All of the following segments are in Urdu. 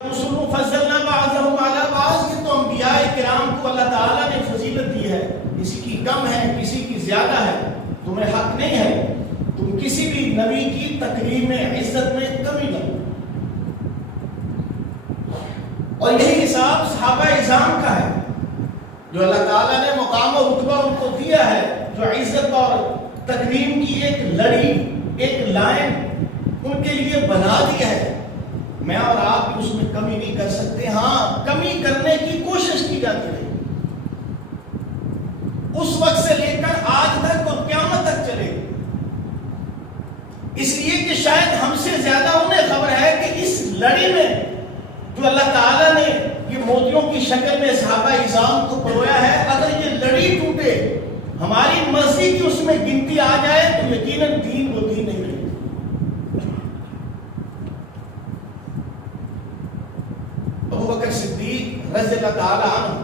رسول فضلنا بعضهم على بعض، یہ تو انبیاء کرام کو اللہ تعالیٰ نے فضیلت دی ہے. کسی کی کم ہے، کسی کی زیادہ ہے. تمہیں حق نہیں ہے تم کسی بھی نبی کی تکریم میں، عزت میں کمی نہ. اور یہی حساب صحابہ اعظام کا ہے، جو اللہ تعالیٰ نے مقام و رتبہ ان کو دیا ہے، جو عزت اور تکریم کی ایک لڑی، ایک لائن ان کے لیے بنا دیا ہے. میں اور آپ بھی اس میں کمی نہیں کر سکتے. ہاں، کمی کرنے کی کوشش کی جاتی ہے، اس وقت سے لے کر آج تک اور قیامت تک چلے. اس لیے کہ شاید ہم سے زیادہ انہیں خبر ہے کہ اس لڑی میں جو اللہ تعالیٰ نے یہ موتیوں کی شکل میں صحابہ اعظام کو پرویا ہے، اگر یہ لڑی ٹوٹے، ہماری مرضی کی اس میں گنتی آ جائے تو یقیناً دین وہ دین نہیں رہے. ابو بکر صدیق رضی اللہ تعالیٰ عنہ،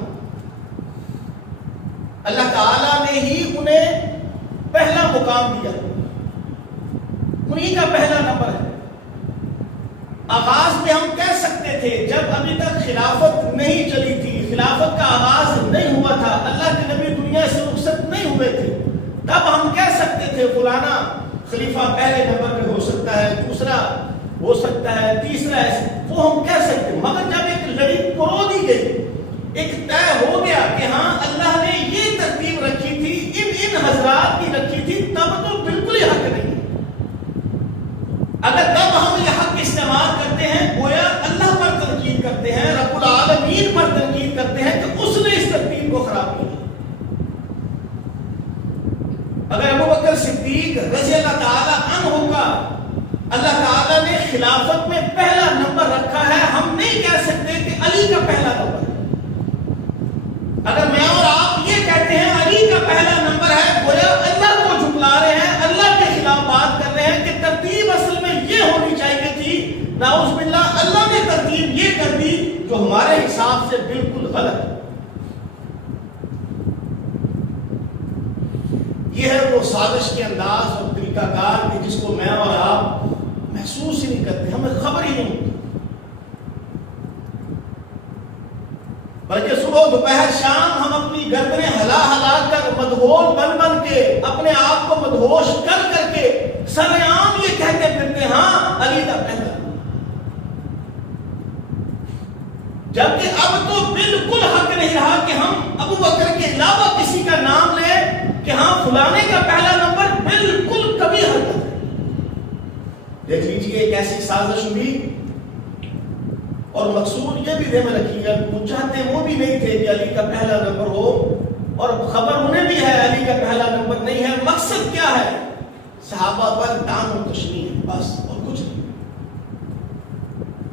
اللہ تعالیٰ نے ہی انہیں پہلا مقام دیا، انہی کا پہلا نمبر ہے. آغاز میں ہم کہہ سکتے تھے، جب ابھی تک خلافت نہیں چلی تھی، خلافت کا آغاز نہیں ہوا تھا، اللہ کے نبی دنیا سے رخصت نہیں ہوئے تھے، تب ہم کہہ سکتے تھے فلانا خلیفہ پہلے نمبر پہ ہو سکتا ہے، دوسرا ہو سکتا ہے، تیسرا ایسے، وہ ہم کہہ سکتے. مگر جب ایک لڑی پرو دی گئی، ایک طے ہو گیا کہ ہاں اللہ نے یہ ترتیب رکھی تھی، ان حضرات کی رکھی تھی، تب تو بالکل ہی حق نہیں. اگر تب ہم یہ حق استعمال کرتے ہیں، گویا اللہ پر تنقید کرتے ہیں، رب العالمین پر تنقید کرتے ہیں کہ اس نے اس ترتیب کو خراب کیا. اگر ابو بکر صدیق رضی اللہ تعالی عنہ کا اللہ تعالیٰ نے خلافت میں پہلا نمبر رکھا ہے، ہم نہیں کہہ سکتے کہ علی کا پہلا نمبر ہے. اگر میں اور آپ یہ کہتے ہیں علی کا پہلا نمبر ہے، گویا اللہ کو جھٹلا رہے ہیں، اللہ کے خلاف بات کر رہے ہیں کہ ترتیب اصل میں یہ ہونی چاہیے تھی. نعوذ باللہ، اللہ نے ترتیب یہ کر دی جو ہمارے حساب سے بالکل غلط ہے. یہ ہے وہ سازش کے انداز اور طریقہ کار کہ جس کو میں اور آپ محسوس ہی نہیں کرتے، ہمیں خبر ہی نہیں ہوتی، بلکہ صبح دوپہر شام ہم اپنی گردنیں ہلا ہلا کر، مدہوش بن بن کے، اپنے آپ کو مدہوش کر کر کے سرعام یہ کہتے پھرتے ہاں علی کا پہلا. جبکہ اب تو بالکل حق نہیں رہا کہ ہم ابو بکر کے علاوہ کسی کا نام لیں کہ ہاں فلانے کا پہلا نمبر، بالکل کبھی حرکت ہے. دیکھ لیجیے ایک ایسی سازش ہوئی، اور مقصود یہ بھی دے میں رکھیے گا، وہ چاہتے وہ بھی نہیں تھے کہ علی کا پہلا نمبر ہو، اور خبر انہیں بھی ہے علی کا پہلا نمبر نہیں ہے. مقصد کیا ہے؟ صحابہ پر تان و تشنیع ہے، بس، اور کچھ نہیں.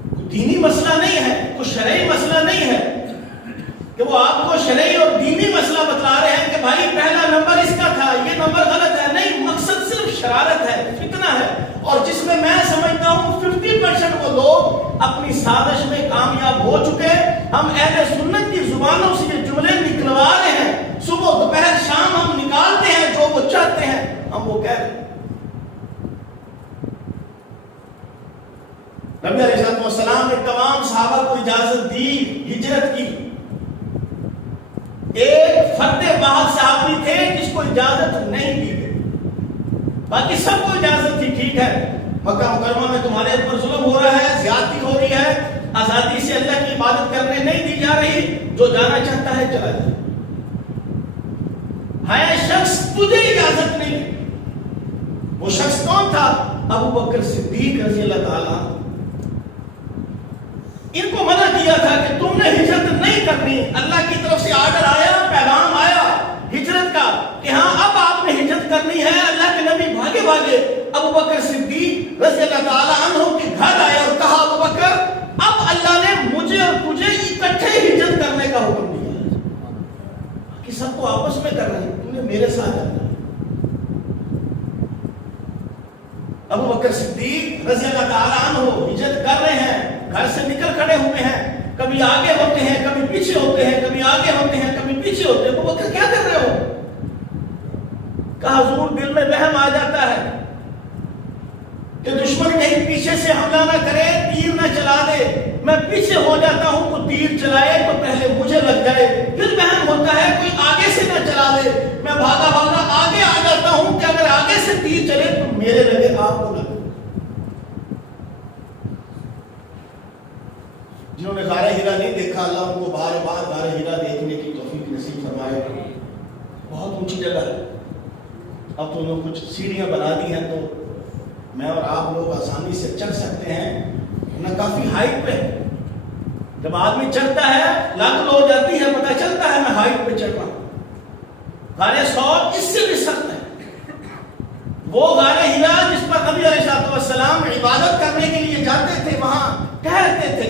کوئی دینی مسئلہ نہیں ہے، کوئی شرعی مسئلہ نہیں ہے کہ وہ آپ کو شرعی اور دینی مسئلہ بتلا رہے ہیں کہ بھائی پہلا نمبر اس کا تھا، یہ نمبر غلط ہے. نہیں، مقصد صرف شرارت ہے، فتنہ ہے، اور جس میں میں سمجھتا ہوں 50% وہ لوگ اپنی سازش میں کامیاب ہو چکے. ہم اہل سنت کی زبانوں سے یہ جملے نکلوا رہے ہیں، صبح دوپہر شام ہم نکالتے ہیں، جو وہ چاہتے ہیں ہم وہ کہہ رہے ہیں. نبی علیہ السلام نے تمام صحابہ کو اجازت دی ہجرت کی. ایک فرد واحد صحابی تھے جس کو اجازت نہیں دی گئی، باقی سب کو اجازت تھی. ٹھیک ہے، مکہ مکرمہ میں تمہارے اوپر ظلم ہو رہا ہے، زیادتی ہو رہی ہے، آزادی سے اللہ کی عبادت کرنے نہیں دی جا رہی، جو جانا چاہتا ہے چلا جائے. ہے شخص تجھے اجازت نہیں. وہ شخص کون تھا؟ ابو بکر صدیق رضی اللہ تعالیٰ. ان کو منع کیا تھا کہ تم نے ہجرت نہیں کرنی. اللہ کی طرف سے آرڈر آیا، پیغام آیا ہجرت کا کہ ہاں اب آپ نے ہجرت کرنی ہے. اللہ کے نبی بھاگے بھاگے ابو بکر صدیق رضی اللہ تعالیٰ عنہ کے گھر آئے اور کہا ابو بکر، اب اللہ نے مجھے اور تجھے اکٹھے ہجرت کرنے کا حکم دیا کہ سب کو آپس میں کر رہے ہیں، تم نے میرے ساتھ کرنا. ابو بکر صدیق رضی اللہ تعالیٰ عنہ ہجرت کر رہے ہیں، گھر سے نکل کھڑے ہوئے ہیں، کبھی آگے ہوتے ہیں، کبھی پیچھے ہوتے ہیں، کبھی آگے ہوتے ہیں، کبھی پیچھے ہوتے ہیں. ابو بکر کیا کر رہے ہو؟ کہا حضور دل میں وہم آ جاتا ہے کہ دشمن کہیں پیچھے سے حملہ نہ کرے، تیر نہ چلا دے، میں پیچھے تیر چلائے تو پہلے مجھے لگ جائے، پھر بہن ہوتا ہے کوئی آگے سے نہ چلا لے، میں بھاگا بھاگا آگے آ جاتا ہوں کہ اگر آگے سے تیر چلے تو میرے لگے آپ کو لگے۔ جنہوں نے غار ہرا نہیں دیکھا، اللہ ان کو بار بار غار ہرا دیکھنے کی توفیق نصیب فرمائے۔ بہت اونچی جگہ ہے، اب تو انہوں نے کچھ سیڑھیاں بنا دی ہیں تو میں اور آپ لوگ آسانی سے چڑھ سکتے ہیں، نہ کافی ہائٹ پہ۔ جب آدمی چڑھتا ہے لگ ہو جاتی ہے، پتہ چلتا ہے میں ہائٹ پہ چڑھ رہا ہوں۔ غار ثور اس سے بھی سخت ہے، وہ غار ہرا جس پر نبی علیہ السلام عبادت کرنے کے لیے جاتے تھے، وہاں ٹھہرتے تھے،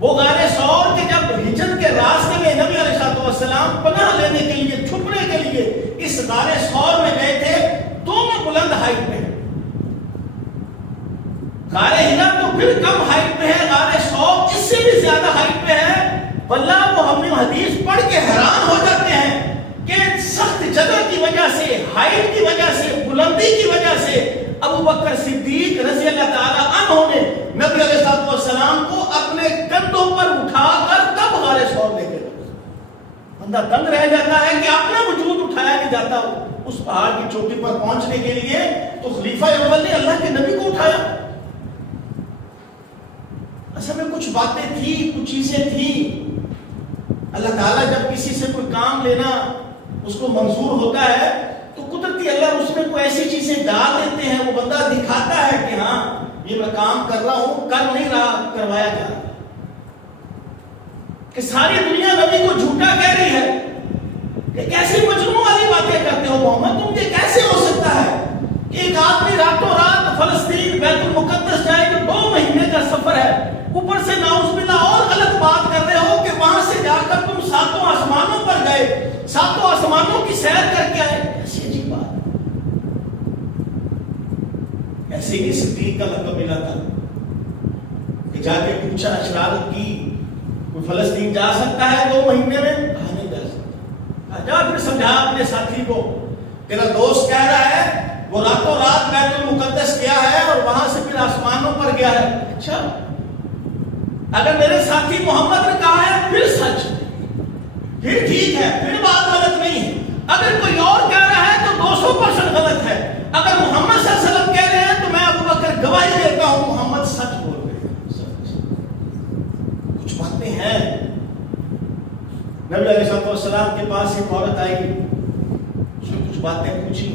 وہ غار ثور کے جب ہجرت کے راستے میں نبی علیہ السلام پناہ لینے کے لیے، چھپنے کے لیے اس غار ثور میں گئے تھے، دونوں بلند ہائٹ پہ ہیں۔ غار ہرا تو پھر کم ہائٹ پہ ہے، غار ثور اس سے بھی زیادہ ہائٹ پہ ہے۔ واللہ وہ ہم نے حدیث پڑھ کے حیران ہو جاتے ہیں کہ سخت جگہ کی وجہ سے، ہائٹ کی وجہ سے، بلندی کی وجہ سے ابو بکر صدیق رضی اللہ تعالی عنہ نے نبی علیہ السلام کو اپنے کندھوں پر اٹھا کر تب غار ثور لے گئے۔ بندہ دنگ رہ جاتا ہے کہ اپنا وجود اٹھایا نہیں جاتا اس پہاڑ کی چوٹی پر پہنچنے کے لیے، تو خلیفہ اول نے اللہ کے نبی کو اٹھایا۔ اصل میں کچھ باتیں تھی، کچھ چیزیں تھیں۔ اللہ تعالیٰ جب کسی سے کوئی کام لینا اس کو منظور ہوتا ہے تو قدرتی اللہ اس میں کوئی ایسی چیزیں ڈال دیتے ہیں، وہ بندہ دکھاتا ہے کہ ہاں یہ میں کام کر رہا ہوں، کر نہیں رہا، کروایا جا رہا۔ کہ ساری دنیا نبی کو جھوٹا کہہ رہی ہے کہ کیسی مجنون والی باتیں کرتے ہو محمد، تم یہ کیسے ہو سکتا ہے کہ ایک آدمی راتوں رات فلسطین بیت المقدس جائے جو 2 مہینے کا سفر ہے، اوپر سے نعوذ باللہ اور غلط بات کر رہے ہو کہ وہاں سے جا کر تم 7 آسمانوں پر گئے، 7 آسمانوں کی سیر کر کے آئے، ایسی عجیب بات۔ ایسے ہی صدیق کا لقب ملا تھا کہ جا کے پوچھا، اشرارت کی، کوئی فلسطین جا سکتا ہے 2 مہینے میں؟ کہا نہیں جا سکتا۔ جا پھر سمجھا اپنے ساتھی کو، تیرا دوست کہہ رہا ہے وہ راتوں رات بیت المقدس گیا ہے اور وہاں سے پھر آسمانوں پر گیا ہے۔ اچھا، اگر میرے ساتھی محمد نے کہا ہے پھر سچ، پھر ٹھیک ہے، پھر بات غلط نہیں ہے۔ اگر کوئی اور کہہ رہا ہے تو 200% غلط ہے۔ اگر محمد صلی اللہ علیہ وسلم کہہ رہے ہیں تو میں ابو بکر گواہی دیتا ہوں محمد سچ بول رہے ہیں، سچ۔ کچھ باتیں ہیں۔ نبی علیہ السلام کے پاس ایک عورت آئی، اس نے کچھ باتیں پوچھی،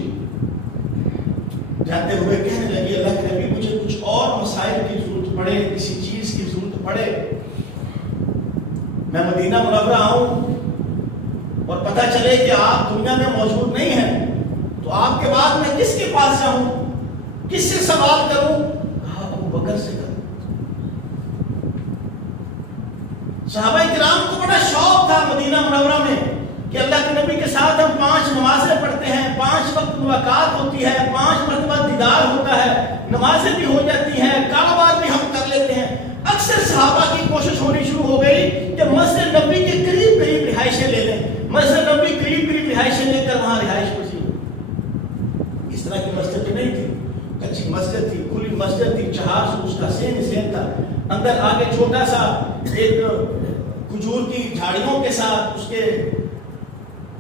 جاتے ہوئے کہنے لگی اللہ کے نبی مجھے کچھ اور مسائل کی ضرورت پڑے، کسی چیز کی ضرورت پڑے، میں مدینہ منورہ آؤں اور پتہ چلے کہ آپ دنیا میں موجود نہیں ہیں تو آپ کے بعد میں کس کے پاس جاؤں، کس سے سوال کروں؟ کہا ابو بکر سے کروں۔ صحابہ کرام کو بڑا شوق تھا مدینہ منورہ میں کہ اللہ کے نبی کے ساتھ ہم 5 نمازیں پڑھتے ہیں، 5 وقت ملاقات ہوتی ہے، 5 مرتبہ دیدار ہوتا ہے، نمازیں بھی ہو جاتی ہیں، کاروبار بھی ہم کر لیتے ہیں۔ اکثر صحابہ کی کوشش ہونی شروع ہو گئی کہ مسجد نبی کے قریب قریب رہائشیں لے لیں، مسجد نبی قریب قریب رہائشیں لے کر وہاں رہائش پذیر ہو۔ اس طرح کی مسجد نہیں تھی، کچی مسجد تھی، کھلی مسجد تھی، 4 سو اس کا سین تھا، اندر آگے چھوٹا سا ایک کھجور کی جھاڑیوں کے ساتھ، اس کے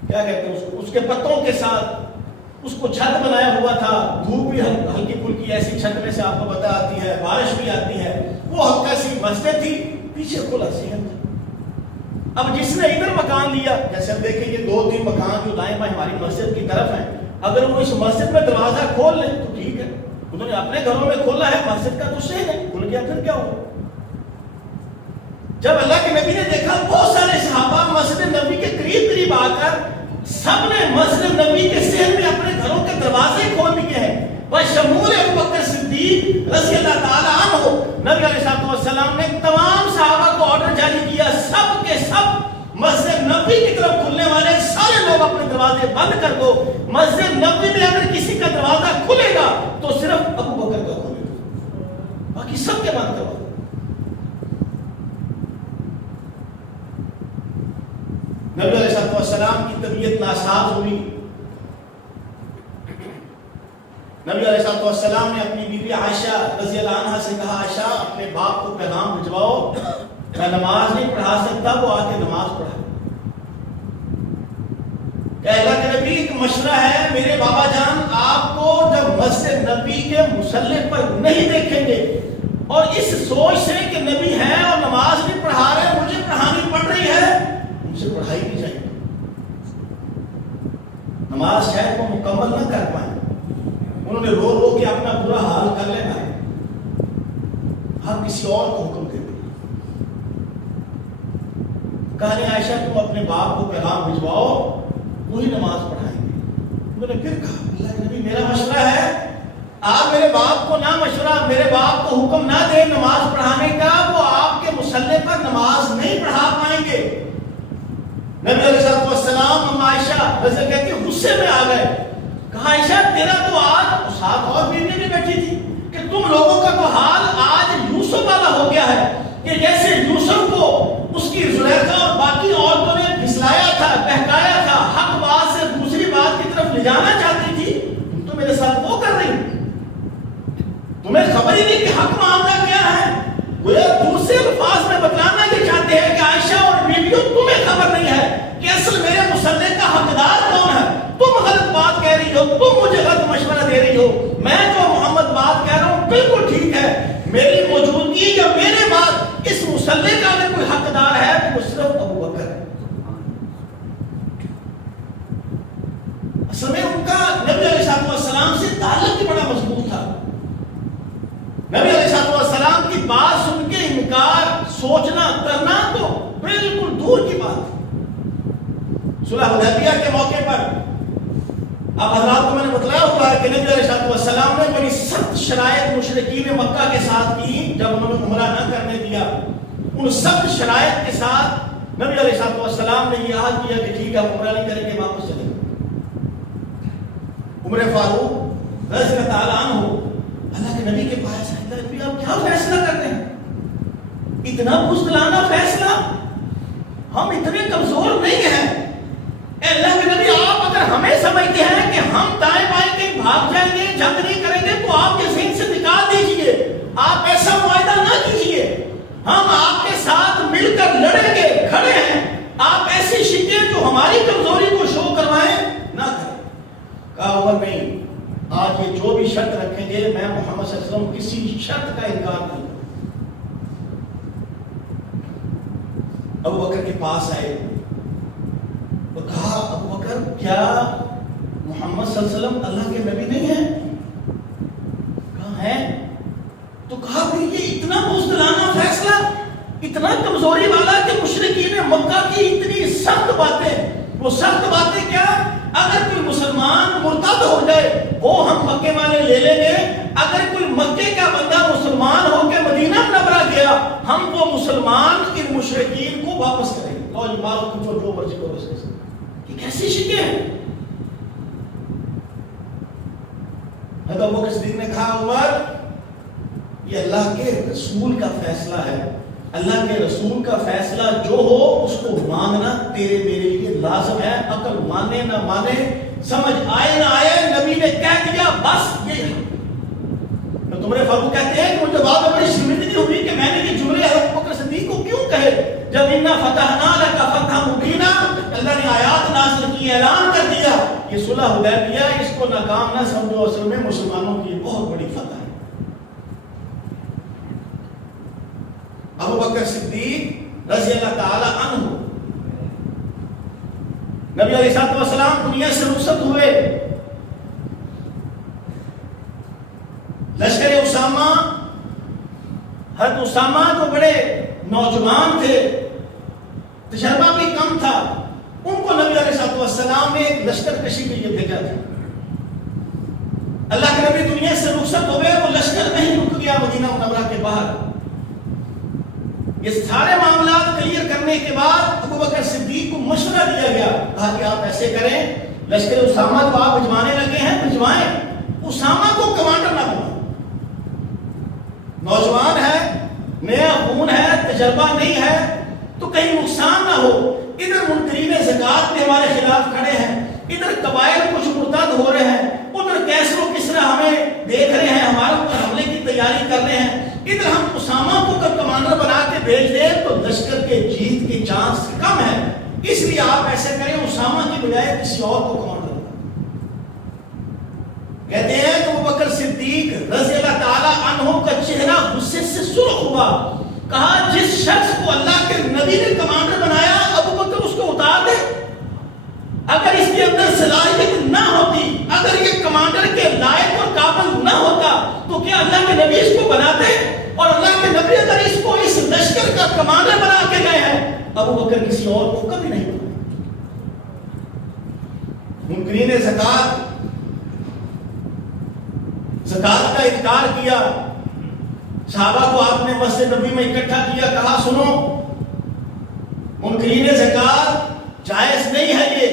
کیا کہتے ہیں اس کے پتوں کے ساتھ اس کو چھت بنایا ہوا تھا، دھوپ بھی ہلکی پھلکی ایسی چھت میں سے آپ کو پتہ آتی ہے، بارش بھی آتی ہے، وہ ہلکا سی مسجد تھی، پیچھے کھلا صحن تھا۔ اب جس نے ادھر مکان لیا، جیسے ہم دیکھیں یہ 2-3 مکان جو دائیں بائیں ہماری مسجد کی طرف ہیں، اگر وہ اس مسجد میں دروازہ کھول لیں تو ٹھیک ہے، انہوں نے اپنے گھروں میں کھولا ہے، مسجد کا تو صحن ہے، کھل گیا پھر کیا ہو۔ جب اللہ کے نبی نے دیکھا بہت سارے صحابہ مسجد نبی کے قریب قریب آ کر سب نے مسجد نبی کے صحن میں اپنے گھروں کے دروازے کھول دیے ہیں، بشمول ابو بکر صدیق رضی اللہ تعالی عنہ، نبی علیہ السلام نے تمام صحابہ کو آرڈر جاری کیا، سب کے سب مسجد نبی کی طرف کھلنے والے سارے لوگ اپنے دروازے بند کر دو، مسجد نبی میں اگر کسی کا دروازہ کھلے گا تو صرف ابو بکر کا کھلے گا، باقی سب کے بند کروا۔ نبی علیہ السلام کی طبیعت ناساز ہوئی، نبی علیہ السلام نے اپنی بیوی عائشہ رضی اللہ عنہا سے کہا عائشہ اپنے باپ کو پیغام بھجواؤ میں نماز نہیں پڑھا سکتا، وہ آ کے نماز پڑھا کہ اللہ کے نبی ایک مشورہ ہے، میرے بابا جان آپ کو جب مسجد نبی کے مصلی پر نہیں دیکھیں گے اور اس سوچ سے کہ نبی ہے اور نماز نہیں پڑھا رہے، مجھے پڑھانی پڑ رہی ہے، ان سے پڑھائی نہیں جائے گی، نماز شاید وہ مکمل نہ کر پائیں، انہوں نے رو رو کے اپنا برا حال کر لینا ہے، آپ کسی اور کو حکم دے دیں۔ کہانی عائشہ تم اپنے باپ کو پیغام بھجواؤ، وہی نماز پڑھائیں گے۔ انہوں نے پھر کہا اللہ کے نبی میرا مشورہ ہے، آپ میرے باپ کو نہ مشورہ، میرے باپ کو حکم نہ دیں نماز پڑھانے کا، وہ آپ کے مصلی پر نماز نہیں پڑھا پائیں گے۔ نبی علیہ السلام ام عائشہ رضی اللہ کہتی غصے میں آ گئے، کہا عائشہ تیرا تو آج ساتھ اور بیوی بھی بیٹھی تھی کہ تم لوگوں کا تو حال آج یوسف والا ہو گیا ہے کہ جیسے یوسف کو اس کی زلیخا اور باقی عورتوں نے پھسلایا تھا، بہکایا تھا، حق بات سے دوسری بات کی طرف لے جانا چاہتی تھی، تم تو میرے ساتھ وہ کر رہی، تمہیں خبر ہی نہیں کہ حق معاملہ کیا ہے۔ وہ دوسرے الفاظ میں بتلانا یہ چاہتے ہیں کہ عائشہ اور بیویوں تمہیں خبر نہیں ہے کہ اصل میرے مصلی کا حقدار کون ہے، تم غلط بات کہہ رہی ہو، تم مجھے غلط مشورہ دے رہی ہو، میں جو محمد بات کہہ رہا ہوں بالکل ٹھیک ہے، میری موجودگی یا میرے بعد اس مصلی کا اگر کوئی حقدار ہے تو وہ صرف ابو بکر ہے۔ اصل میں ان کا نبی علیہ السلام سے تعلق بھی بڑا مضبوط تھا، نبی علیہ السلام کی بات سن کے انکار سوچنا کرنا تو بالکل دور کی بات ہے۔ صلح حدیبیہ کے موقع پر اب حضرات کو میں نے بتلایا ہوا ہے کہ نبی علیہ السلام نے بڑی سخت شرائط مشرکین مکہ کے ساتھ کی، جب انہوں نے عمرہ نہ کرنے دیا، ان سخت شرائط کے ساتھ نبی علیہ السلام نے یہ عہد کیا کہ ٹھیک ہے عمرہ نہیں کریں گے، واپس چلیں گے۔ عمر فاروق رضی اللہ تعالیٰ عنہ اللہ کے نبی کے پاس آئے، اللہ نبی آپ کیا فیصلہ کر رہے ہیں، اتنا بزدلانہ فیصلہ، ہم اتنے کمزور نہیں ہیں، اے اللہ کے نبی آپ اگر ہمیں سمجھتے ہیں کہ ہم دائیں بائیں کہیں بھاگ جائیں گے، جنگ نہیں کریں گے تو آپ کے ذہن سے نکال دیجئے، آپ ایسا معاہدہ نہ کیجئے، ہم آپ کے ساتھ مل کر لڑیں گے، کھڑے ہیں، آپ ایسی شکیں جو ہماری کمزوری کو شو کروائیں نہ کریں۔ کہا عمر نہیں، آج یہ جو بھی شرط رکھیں گے میں محمد صلی اللہ علیہ وسلم کسی شرط کا انکار نہیں۔ ابو بکر کے پاس آئے، وہ کہا ابو بکر کیا محمد صلی اللہ علیہ وسلم اللہ کے نبی نہیں ہیں؟ کہا ہیں، تو کہا پھر یہ اتنا بزدلانہ فیصلہ، اتنا کمزوری والا کہ مشرکین مکہ کی اتنی سخت باتیں، وہ سخت باتیں کیا، اگر کوئی مسلمان مرتد ہو جائے وہ ہم مکے والے لے لیں گے، اگر کوئی مکے کا بندہ مسلمان ہو کے مدینہ منورہ گیا ہم وہ مسلمان ان مشرکین کو واپس کریں گے، لو جی مارو تم جو مرضی کرو اس کے ساتھ۔ یہ کیسی شکیں ہیں؟ حضرت ابوبکر صدیق نے کہا عمر یہ اللہ کے رسول کا فیصلہ ہے، اللہ کے رسول کا فیصلہ جو ہو اس کو ماننا تیرے میرے لیے لازم ہے، عقل مانے نہ مانے، سمجھ آئے نہ آئے، نبی نے کہہ دیا بس یہ ہے۔ تو عمر فاروق کہتے ہیں کہ مجھے بعد میں بڑی شرمندگی ہوئی کہ میں نے یہ جملے حضرت ابوبکر صدیق کو کیوں کہے، جب انا فتحنا لک فتحا مبینا اللہ نے آیات نازل کی، اعلان کر دیا یہ صلح حدیبیہ، اس کو ناکام نہ سمجھو، اصل میں مسلمانوں کی بہت بڑی فتح ہے۔ ابو بکر صدیق رضی اللہ تعالی عنہ نبی علیہ السلام دنیا سے رخصت ہوئے، لشکر اسامہ، حضرت اسامہ جو بڑے نوجوان تھے، تجربہ بھی کم تھا، ان کو نبی علیہ السلام نے ایک لشکر کشی کے لیے بھیجا تھا۔ اللہ کے نبی دنیا سے رخصت ہوئے، وہ لشکر نہیں رک گیا مدینہ منورہ کے باہر۔ یہ سارے معاملات کلیئر کرنے کے بعد ابو بکر صدیق کو مشورہ دیا گیا، کہا کہ آپ ایسے کریں، لشکر اسامہ کو آپ بھجوانے لگے ہیں بھجوائیں، اسامہ کو کمانڈر نہ بنائیں، نوجوان ہے، نیا خون ہے، تجربہ نہیں ہے تو کہیں نقصان نہ ہو۔ ادھر منکرین زکات بھی ہمارے خلاف کھڑے ہیں، ادھر قبائل کچھ مرتد ہو رہے ہیں، ادھر کیسر و کسرا ہمیں دیکھ رہے ہیں، ہمارے اوپر حملے کی تیاری کر رہے ہیں، ادھر ہم اسامہ کو اگر کمانڈر بنا کے بھیج دیں تو لشکر کے جیت کی چانس کم ہے، اس لیے آپ ایسے کریں اسامہ کی بجائے کسی اور کو کمانڈر بنا۔ کہتے ہیں کہ ابوبکر صدیق رضی اللہ تعالی عنہ کا چہرہ غصے سے سرخ ہوا، کہا جس شخص کو اللہ کے نبی نے کمانڈر بنایا ابوبکر اس کو اتار دے، اگر اس کے اندر صلاحیت نہ ہوتی، اگر یہ کمانڈر کے لائق اور قابل نہ ہوتا تو کیا اللہ کے نبی اس کو بناتے؟ اور اللہ کے نبی اگر اس کو اس لشکر کا کمانڈر بنا کے گئے ہیں، ابوبکر کسی اور کو کبھی نہیں بنا۔ منکرین زکات کا انکار کیا، صحابہ کو آپ نے مسجد نبی میں اکٹھا کیا، کہا سنو منکرین زکات جائز نہیں ہے یہ،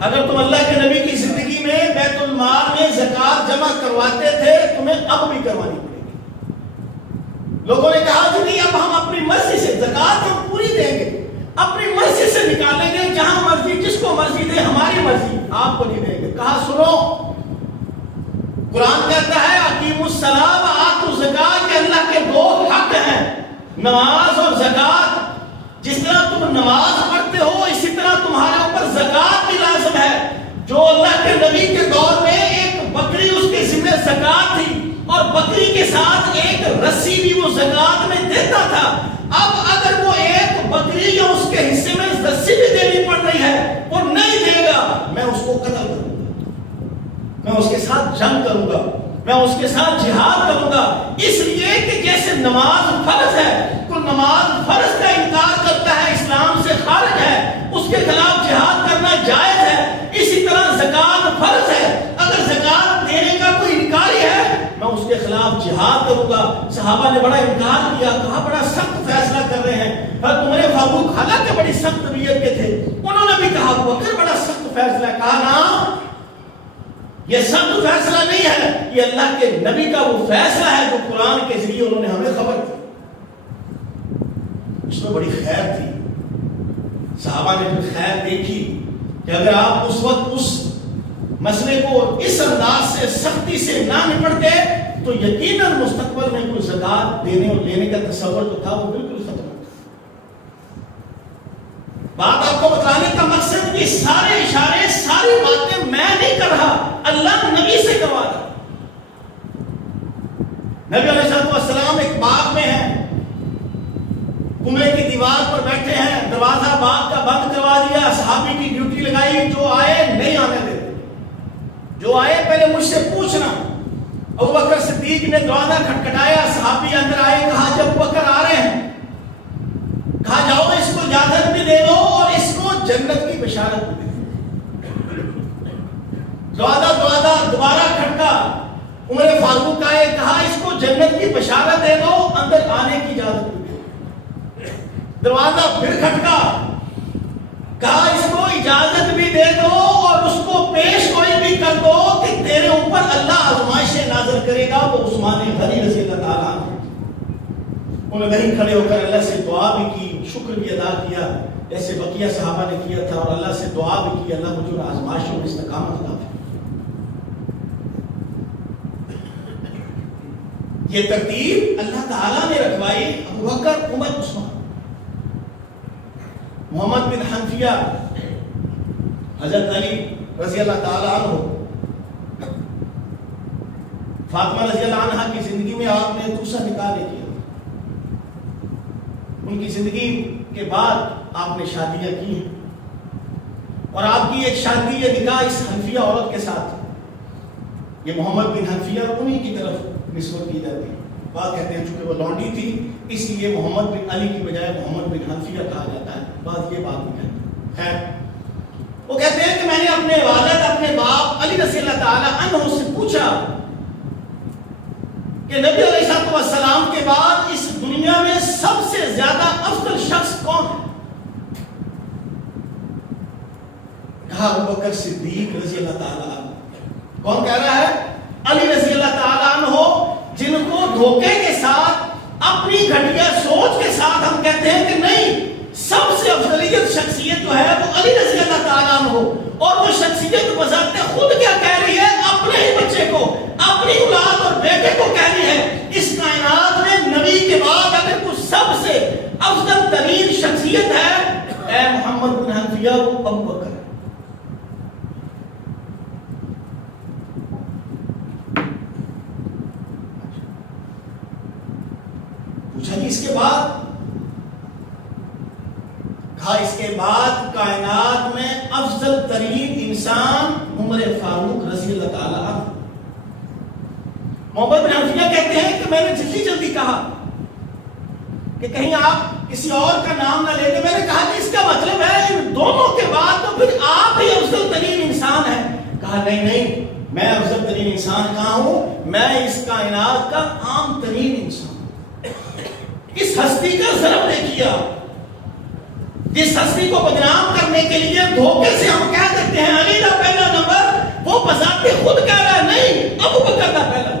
اگر تم اللہ کے نبی کی زندگی میں بیت المال میں زکات جمع کرواتے تھے تمہیں اب بھی کروانی پڑے گی۔ لوگوں نے کہا کہ نہیں، اب ہم اپنی مرضی سے زکات ہم پوری دیں گے، اپنی مرضی سے نکالیں گے، جہاں مرضی جس کو مرضی دے، ہماری مرضی، آپ کو نہیں دیں گے۔ کہا سنو، قرآن کہتا ہے اقیموا الصلاۃ وآتوا الزکاۃ، کہ اللہ کے دو حق ہیں، نماز اور زکات۔ جس طرح تم نماز پڑھتے ہو اسی طرح تمہارے اوپر زکات بھی لازم ہے۔ جو اللہ کے نبی کے دور میں ایک بکری اس کے ذمہ زکات تھی اور بکری کے ساتھ ایک رسی بھی وہ زکات میں دیتا تھا، اب اگر وہ ایک بکری یا اس کے حصے میں رسی بھی دینی پڑ رہی ہے، وہ نہیں دے گا، میں اس کو قتل کروں گا، میں اس کے ساتھ جنگ کروں گا، میں اس کے ساتھ جہاد کروں گا۔ اس لیے کہ جیسے نماز فرض ہے، کوئی نماز فرض کا انکار کرتا ہے اسلام سے خارج ہے، اس کے خلاف جہاد کرنا جائز ہے، اسی طرح زکات فرض ہے، اگر زکات دینے کا کوئی انکاری ہے میں اس کے خلاف جہاد کروں گا۔ صحابہ نے بڑا انکار کیا، کہا بڑا سخت فیصلہ کر رہے ہیں۔ عمر فاروق حالانکہ بڑی سخت طبیعت کے تھے، انہوں نے بھی کہا ابوبکر بڑا سخت فیصلہ ہے۔ کہا نا، یہ سخت فیصلہ نہیں ہے، یہ اللہ کے نبی کا وہ فیصلہ ہے جو قرآن کے ذریعے انہوں نے ہمیں خبر دی۔ اس میں بڑی خیر تھی، صحابہ نے پھر خیر دیکھی کہ اگر آپ اس وقت اس مسئلے کو اس انداز سے سختی سے نہ نپٹتے تو یقیناً مستقبل میں کوئی زکات دینے اور لینے کا تصور جو تھا وہ بالکل ختم ہو گیا۔ بات آپ کو بتانے کا مقصد یہ سارے اشارے، ساری باتیں میں نہیں کر رہا، اللہ نبی سے کروا رہا۔ نبی علیہ السلام ایک باغ میں ہیں، کنویں کی دیوار پر بیٹھے ہیں، دروازہ باغ کا بند کروا دیا، صحابی کی ڈیوٹی لگائی، جو آئے نہیں آنے دیتے، جو آئے پہلے مجھ سے پوچھنا۔ ابوبکر صدیق نے دروازہ کھٹکھٹایا، صحابی اندر آئے، کہا جب ابوبکر آ رہے ہیں، کہا جاؤ اس کو اجازت بھی دے دو اور اس کو جنت کی بشارت بھی دے دو۔ دروازہ دوبارہ کھٹکا، عمر فاروق آئے، کہا اس کو جنت کی بشارت دے دو، اندر آنے کی اجازت بھی دے دو۔ دروازہ پھر کھٹکا، کہا اس کو اجازت بھی دے دو اور اس کو پیش گوئی بھی کر دو کہ تیرے اوپر اللہ آزمائشیں نازل کرے گا، وہ عثمان غنی رضی اللہ تعالیٰ عنہ۔ انہوں نے وہیں کھڑے ہو کر اللہ سے دعا بھی کی، شکر بھی ادا کیا جیسے بقیہ صحابہ نے کیا تھا، اور اللہ سے دعا بھی کی اللہ مجھے آزمائشوں میں استقامت عطا فرما۔ یہ ترتیب اللہ تعالیٰ نے رکھوائی، ابوبکر، عمر، عثمان۔ محمد بن حنفیہ، حضرت علی رضی اللہ تعالیٰ عنہ، فاطمہ رضی اللہ عنہ کی زندگی میں آپ نے دوسرا نکاح نہیں کیا، ان کی زندگی کے بعد آپ نے شادیاں کی ہیں، اور آپ کی ایک شادی یا نکاح اس حنفیہ عورت کے ساتھ، یہ محمد بن حنفیہ انہی کی طرف نسبت کی جاتی ہے۔ بعض کہتے ہیں چونکہ وہ لونڈی تھی اس لیے محمد بن علی کی بجائے محمد بن حنفیہ کہا جاتا ہے، بعض یہ بات بھی کہتے ہیں۔ خیر، وہ کہتے ہیں کہ میں نے اپنے والد، اپنے باپ علی رضی اللہ تعالی عنہ سے پوچھا کہ نبی علیہ السلام کے بعد اس دنیا میں سب سے زیادہ افضل شخص کون ہے؟ کہا ابوبکر صدیق رضی اللہ تعالیٰ عنہ۔ کون کہہ رہا ہے؟ علی رضی اللہ تعالیٰ عنہ، جن کو دھوکے کے ساتھ، اپنی گھٹیا سوچ کے ساتھ ہم کہتے ہیں کہ نہیں، سب سے افضلیت شخصیت جو ہے وہ علی رضی اللہ تعالیٰ عنہ، اور وہ شخصیت بذات خود کیا کہہ رہی ہے؟ اپنے ہی بچے کو، اپنی اولاد اور بیٹے کو کہہ رہی ہے، اس افضل ترین شخصیت ہے اے محمد بن حنفیہ وہ ابو بکر ہے. پوچھا جی اس کے بعد؟ کہا اس کے بعد کائنات میں افضل ترین انسان عمر فاروق رضی اللہ تعالیٰ عنہ. محمد بن حنفیہ کہتے ہیں کہ میں نے جلدی جلدی کہا کہ کہیں آپ کسی اور کا نام نہ لے کے. میں نے کہا کہ اس کا مطلب ہے ان دونوں کے بعد تو پھر آپ ہی افضل ترین انسان ہیں. کہا نہیں نہیں، میں افضل ترین انسان کہاں ہوں؟ میں اس کائنات کا عام ترین انسان. اس ہستی کا ضرب نے کیا جس ہستی کو بدنام کرنے کے لیے دھوکے سے ہم کہہ دیتے ہیں علی کا پہلا نمبر، وہ بذات خود کہہ رہا ہے نہیں ابو بکر کا پہلا.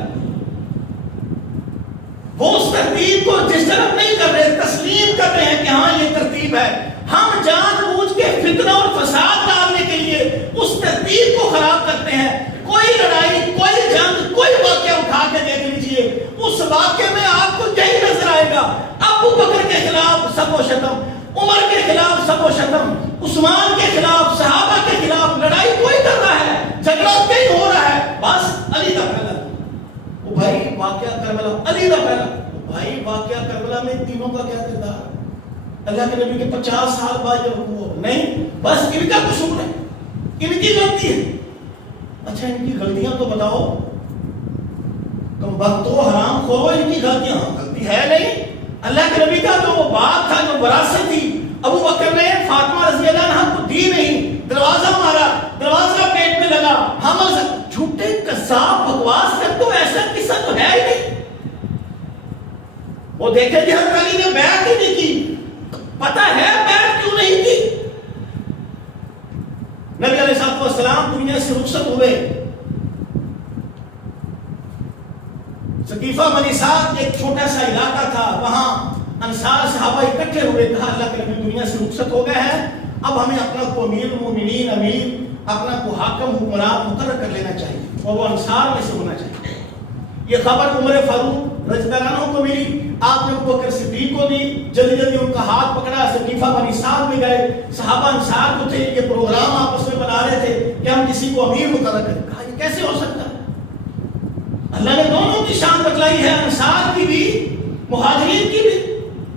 وہ اس ترتیب کو جس طرح نہیں کر رہے، تسلیم کر رہے ہیں کہ ہاں یہ ترتیب ہے. ہم جان بوجھ کے فتنہ اور فساد ڈالنے کے لیے اس ترتیب کو خراب کرتے ہیں. کوئی لڑائی، کوئی جنگ، کوئی واقعہ اٹھا کے دیکھ لیجئے، اس واقعے میں آپ کو یہی نظر آئے گا ابو بکر کے خلاف سب و شتم، عمر کے خلاف سب و شتم، عثمان کے خلاف، صحابہ کے خلاف لڑائی کوئی کر رہا ہے، جھگڑا کہیں ہو رہا ہے، بس علی کا پہلا. وہ بھائی واقعہ کربلا علی کا پہلا. بھائی واقعہ کربلا میں تینوں کا کیا کردار؟ اللہ کے نبی کے 50 سال بعد جب ہوا نہیں، بس ان کا قصور ہے، ان کی غلطی ہے. اچھا ان کی غلطیاں تو بتاؤ. تم بختو حرام خورو، ان کی غلطیاں غلطی ہے نہیں. اللہ کے نبی کا جو بات تھا، جو وراثت تھی، ابو بکر نے فاطمہ رضی اللہ عنہا کو دی نہیں. دروازہ مارا، دروازہ پیٹ میں لگا، حمل سے. جھوٹے قذاب بکواس کر تو ایسا قصہ تو ہے ہی نہیں. وہ دیکھیں کہ حضرت علی نے بیعت ہی نہیں کی. پتہ ہے بیعت کیوں نہیں کی؟ نبی علیہ السلام دنیا سے رخصت ہوئے. ثقیفہ بنی سعد ایک چھوٹا سا علاقہ تھا، وہاں انصار صحابہ اکٹھے ہوئے. کہا اللہ کے نبی دنیا سے رخصت ہو گئے ہیں، اب ہمیں اپنا کو امیر المومنین، امیر اپنا کو حاکم حکمران مقرر کر لینا چاہیے اور وہ انصار میں سے ہونا چاہیے. یہ خبر عمر فاروق رضی اللہ عنہ کو ملی. آپ نے ابو بکر صدیق کو دی. جلدی جلدی ان کا ہاتھ پکڑا، ثقیفہ بنی سعد میں گئے. صحابہ انصار کو تھے، یہ پروگرام آپس میں بنا رہے تھے کہ ہم کسی کو امیر مقرر کریں. کہا یہ کیسے ہو سکتا ہے؟ اللہ نے دونوں کی شان بتلائی ہے، انصار کی بھی مہاجرین کی بھی.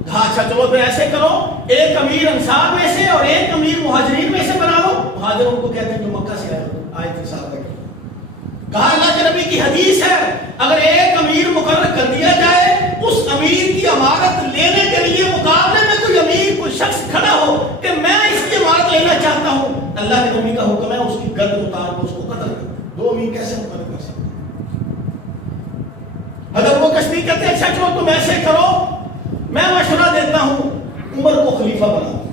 کہا اچھا چلو پھر ایسے کرو، ایک امیر انصار میں سے اور ایک امیر مہاجرین میں سے بنا لو. مہاجروں کو کہتے ہیں جو مکہ سے آئے تھے ساتھ. کہا اللہ کے نبی کی حدیث ہے اگر ایک امیر مقرر کر دیا جائے، اس امیر کی امارت لینے کے لیے مقابلے میں کوئی امیر، کوئی شخص کھڑا ہو کہ میں اس کی امارت لینا چاہتا ہوں، اللہ کے نبی کا حکم ہے اس کی گردن اتار دو، اس کو قتل کر دو. دو امیر کیسے مقرر کر سکتے؟ اگر وہ کشتی کہتے ہیں اچھا چلو تم ایسے کرو، میں مشورہ دیتا ہوں عمر کو خلیفہ بنا دو.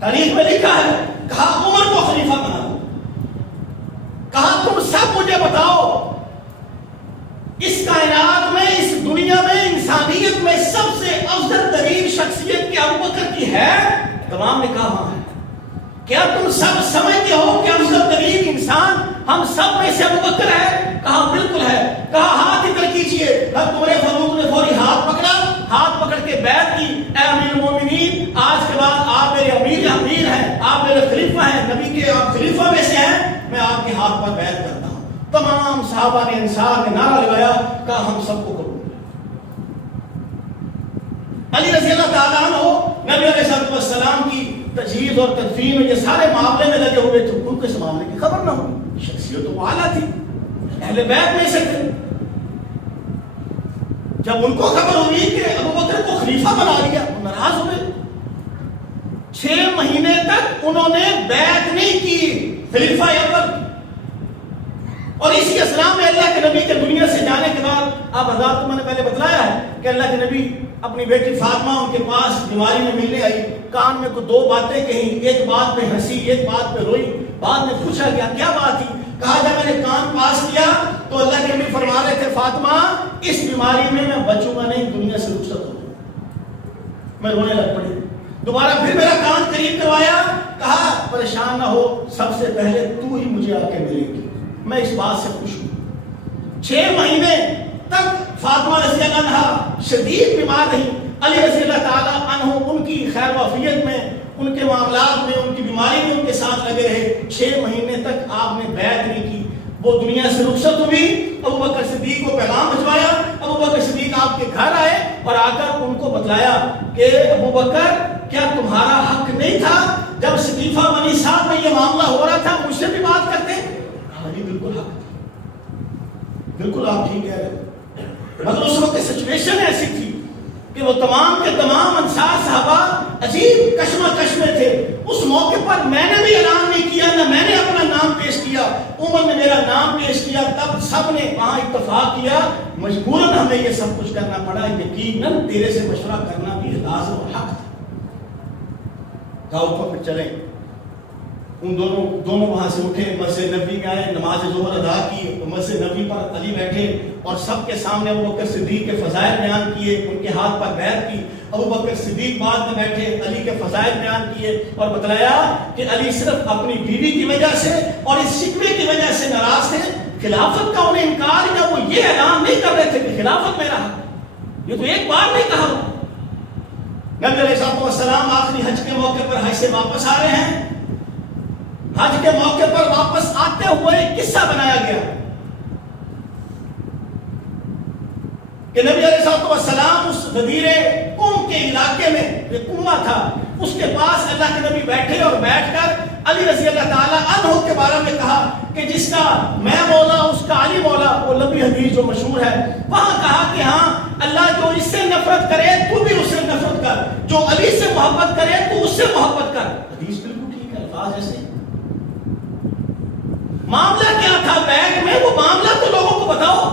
تاریخ میں لکھا ہے کہا عمر کو خلیفہ بنا دو. کہا تم سب مجھے بتاؤ اس کائنات میں، اس دنیا میں، انسانیت میں سب سے افضل ترین شخصیت کیا ابو بکر کی ہے؟ تمام نے کہا ہاں ہے. کیا تم سب سمجھتے ہو کہ افضل ترین انسان ہم سب میں سے ابو بکر ہے؟ کہا بالکل ہے. کہا ہاتھ ادھر کیجئے. عمر فاروق نے فوری ہاتھ پکڑا، ہاتھ پکڑ کے بیعت کی. اے امیر المومنین، آج کے بعد آپ میرے امیر ہیں، آپ میرے خلیفہ ہیں، نبی کے آپ خلیفہ میں سے ہیں، میں آپ کے ہاتھ پر بیعت کرتا ہوں. تمام صحابہ نے، انصار نے نعرہ لگایا. کہا ہم سب کو قبول. علی رضی اللہ تعالیٰ عنہ نبی علیہ السلام کی تجہیز اور تدفین اور یہ سارے معاملے میں لگے ہوئے تھے. ان کو اس معاملے کی خبر نہ ہوئی. شخصیت تو اعلیٰ تھی، اہل بیت میں سے تھے. جب ان کو خبر ہوئی کہ ابو بکر کو خلیفہ بنا لیا، وہ ناراض ہوئے. 6 مہینے تک انہوں نے بیعت نہیں کی خلیفہ اول. اور اسی اسلام میں اللہ کے نبی کے دنیا سے جانے کے بعد آپ حضرات کو میں نے پہلے بتلایا ہے کہ اللہ کے نبی اپنی بیٹی فاطمہ ان کے پاس بیماری میں ملنے آئی. کان میں کو 2 باتیں کہیں، ایک بات پہ ہنسی، ایک بات پہ روئی. بعد میں پوچھا گیا کیا بات تھی؟ کہا جب میں نے کان پاس کیا تو اللہ کے نبی فرما رہے تھے فاطمہ اس بیماری میں بچوں گا نہیں، دنیا سے رخصت ہو جاؤں. میں رونے لگ پڑی. دوبارہ پھر میرا کان قریب کروایا. کہا پریشان نہ ہو، سب سے پہلے تو ہی مجھے آ کے ملے گی، میں اس بات سے خوش ہوں. 6 مہینے تک فاطمہ رضی اللہ عنہا شدید بیمار رہی. علی رضی اللہ تعالیٰ عنہ ان کی خیر و عافیت میں، ان کے معاملات میں، ان کی بیماری میں ان کے ساتھ لگے رہے. 6 مہینے تک آپ نے بیعت نہیں کی. وہ دنیا سے رخصت ہوئی. ابو بکر صدیق کو پیغام بھجوایا. ابو بکر صدیق آپ کے گھر آئے اور آ کر ان کو بتلایا کہ ابو بکر کیا تمہارا حق نہیں تھا جب صدیفہ بنی سعد میں یہ معاملہ ہو رہا تھا مجھ سے بھی بات کرتے؟ ہاں جی بالکل حق تھا، بالکل آپ ٹھیک کہہ رہے ہیں. مگر اس وقت سچویشن ایسی تھی کہ وہ تمام کے تمام انصار صحابہ عجیب کشمکش میں تھے. اس موقع پر میں نے بھی اعلان نہیں کیا، نہ میں نے اپنا نام پیش کیا، عمر نے میرا نام پیش کیا. تب سب نے وہاں اتفاق کیا مجبوراً ہمیں یہ سب کچھ کرنا پڑا. یقیناً تیرے سے مشورہ کرنا بھی لازم و حق تھا. کہا اوپر پہ چلیں. ان دونوں وہاں سے اٹھے، مسجد نبوی میں آئے، نماز ظہر ادا کی. مسجد نبوی پر علی بیٹھے اور سب کے سامنے ابو بکر صدیق کے فضائل بیان کیے، ان کے ہاتھ پر بیعت کی. ابو بکر صدیق بعد میں بیٹھے، علی کے فضائل بیان کیے اور بتلایا کہ علی صرف اپنی بیوی کی وجہ سے اور اس شکوے کی وجہ سے ناراض تھے. خلافت کا انہیں انکار یا وہ یہ اعلان نہیں کر رہے تھے کہ خلافت میرا حق. یہ تو ایک بار نہیں کہا. نبی علیہ السلام آخری حج کے موقع پر حج سے واپس آ رہے ہیں. حج کے موقع پر واپس آتے ہوئے ایک قصہ بنایا گیا کہ نبی علیہ السلام اس غدیر قوم کے علاقے میں، یہ کنواں تھا، اس کے پاس اللہ کے نبی بیٹھے اور بیٹھ کر علی رضی اللہ تعالیٰ عنہ کے بارے میں کہا کہ جس کا میں مولا اس کا علی مولا. وہ لمبی حدیث جو مشہور ہے. وہاں کہا کہ ہاں اللہ جو اس سے نفرت کرے تو بھی اس سے نفرت کر، جو علی سے محبت کرے تو اس سے محبت کر. حدیث بالکل ٹھیک ہے، الفاظ ایسے. معاملہ کیا تھا بیعت میں؟ وہ معاملہ تو لوگوں کو بتاؤ.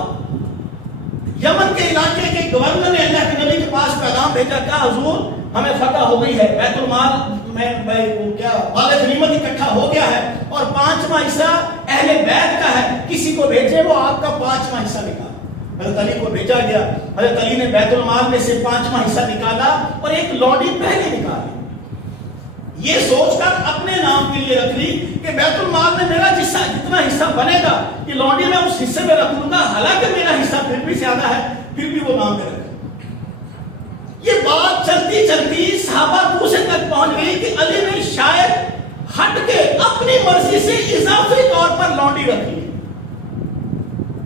یمن کے علاقے کے گورنر نے اللہ کے نبی کے پاس پیغام بھیجا، کہا حضور ہمیں فتح ہو گئی ہے، بیت المال میں مال غنیمت اکٹھا ہو گیا ہے اور 5واں حصہ اہل بیت کا ہے، کسی کو بھیجے وہ آپ کا 5واں حصہ نکالا. حضرت علی کو بھیجا گیا. حضرت علی نے بیت المال میں سے 5واں حصہ نکالا اور ایک لونڈی پہلے نکالی، یہ سوچ کر اپنے نام کے لیے رکھ لی کہ بیت المال میں میرا جتنا حصہ بنے گا یہ لونڈی میں اس حصے میں رکھ لوں گا، حالانکہ میرا حصہ پھر بھی زیادہ ہے، پھر بھی وہ نام میں رکھا. یہ بات چلتی چلتی صحابہ دوسرے تک پہنچ گئی کہ علی نے شاید ہٹ کے اپنی مرضی سے اضافی طور پر لونڈی رکھ لی.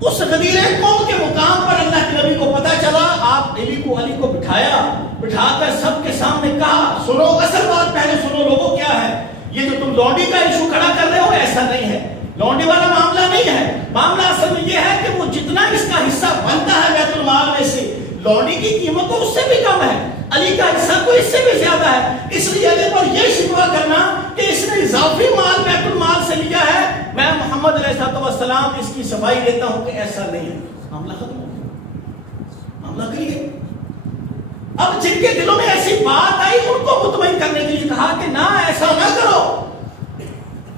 اس غدیر قوم کے مقام پر اللہ کے نبی کو پتا چلا. آپ علی کو بٹھایا، بٹھا کر سب کے سامنے کہا سنو، اصل بات پہلے سنو لوگوں کیا ہے. یہ جو تم لونڈی کا ایشو کھڑا کر رہے ہو ایسا نہیں ہے، لونڈی والا معاملہ نہیں ہے. معاملہ اصل میں یہ ہے کہ وہ جتنا اس کا حصہ بنتا ہے بیت المال میں سے، لونڈی کی قیمت تو اس سے بھی کم ہے، علی کا حصہ تو اس سے بھی زیادہ ہے. اس لیے علی پر یہ شکوہ کرنا کہ اس نے اضافی مال بیت المال سے لیا ہے، میں محمد علیہ السلام اس کی صفائی دیتا ہوں کہ ایسا نہیں ہے. معاملہ ختم ہو گیا، معاملہ کلیئر. اب جن کے دلوں میں ایسی بات آئی ان کو مطمئن کرنے کے لیے کہا کہ نہ ایسا نہ کرو.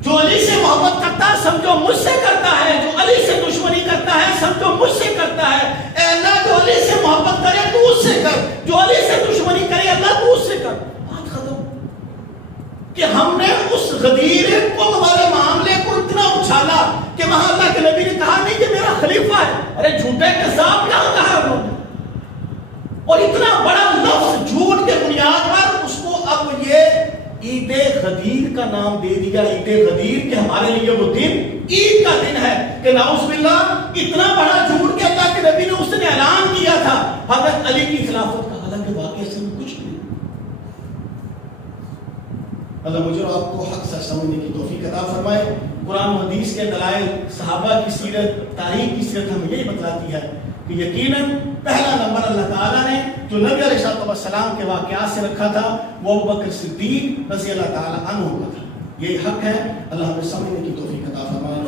جو علی سے محبت کرتا ہے سمجھو مجھ سے کرتا ہے، جو علی سے دشمنی کرتا ہے سمجھو مجھ سے کرتا ہے. اے اللہ جو علی سے محبت کرے تو اس سے کر، جو علی سے دشمنی کرے اللہ تو اس سے کر. بات ختم. کہ ہم نے اس غدیر قوم والے معاملے کو اتنا اچھالا کہ وہاں اللہ کے نبی نے کہا نہیں کہ میرا خلیفہ ہے. ارے جھوٹے کذاب کہاں کہا انہوں نے؟ اور اتنا بڑا لفظ جھوٹ کے بنیاد پر اس کو اب یہ عید غدیر کا نام دے دیا. عید غدیر کہ ہمارے لیے وہ دن عید کا دن ہے کہ نعوذ باللہ اتنا بڑا جھوٹ کہ اللہ کے نبی نے اس نے اعلان کیا تھا حضرت علی کی خلافت کا، حالانکہ واقعہ سے کچھ نہیں. اللہ مجھے اور آپ کو حق سچ سمجھنے کی توفیق عطا فرمائے. قرآن و حدیث کے دلائل، صحابہ کی سیرت، تاریخ کی سیرت ہمیں یہی بتلاتی ہے کہ یقیناً پہلا نمبر اللہ تعالیٰ نے جو نبی علیہ السلام کے واقعات سے رکھا تھا وہ ابوبکر صدیق رضی اللہ تعالیٰ عنہ کا تھا. یہی حق ہے. اللہ ہمیں سمجھنے کی توفیق عطا فرمائے.